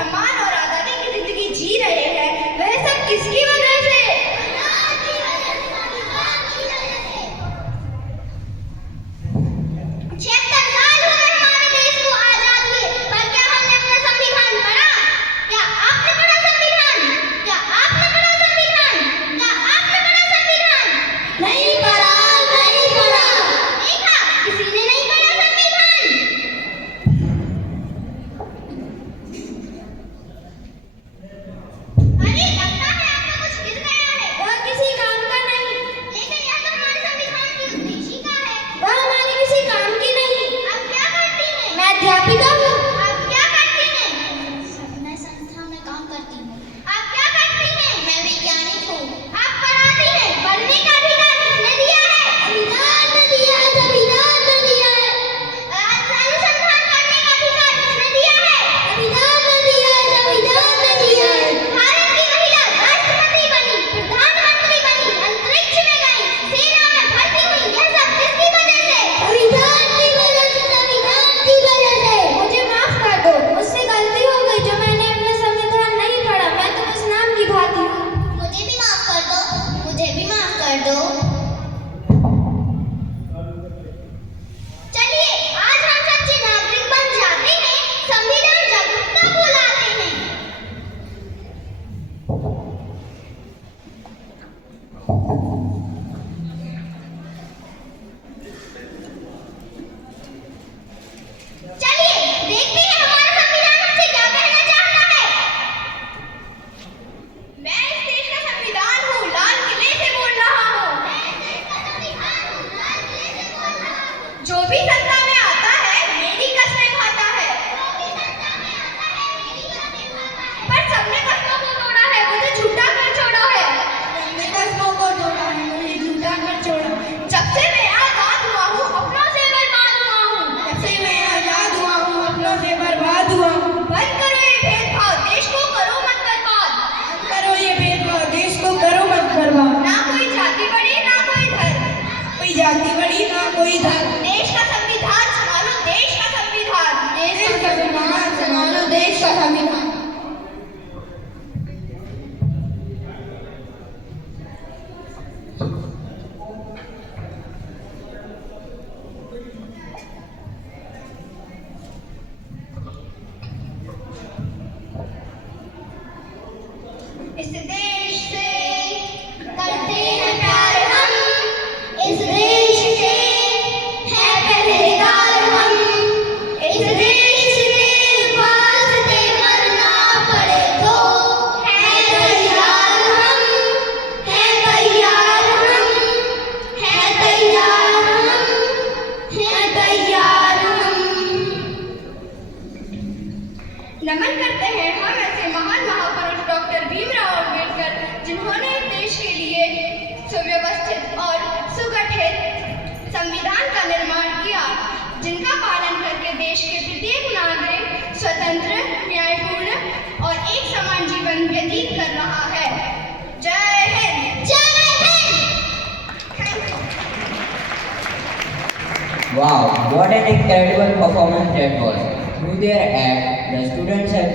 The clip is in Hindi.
सम्मान और आज़ादी की जिंदगी जी रहे हैं, वह सब किसकी वजह से? संविधान। इस देश से करते हैं प्यार हम, इस देश के हैं पहरेदार हम, इस देश के वास्ते मरना पड़े तो हैं तैयार हम, हैं तैयार हम, हैं तैयार हम, हैं तैयार हम। नमन करते हैं हम ऐसे महान महापुरुष डॉक्टर भीमराव अम्बेडकर, जिन्होंने देश के लिए सुव्यवस्थित और सुगठित संविधान का निर्माण किया, जिनका पालन करके देश के प्रत्येक नागरिक स्वतंत्र, न्यायपूर्ण और एक समान जीवन व्यतीत कर रहा है। जय हिंद। जय Hind. Wow, what an incredible performance that was. Through their act, the students have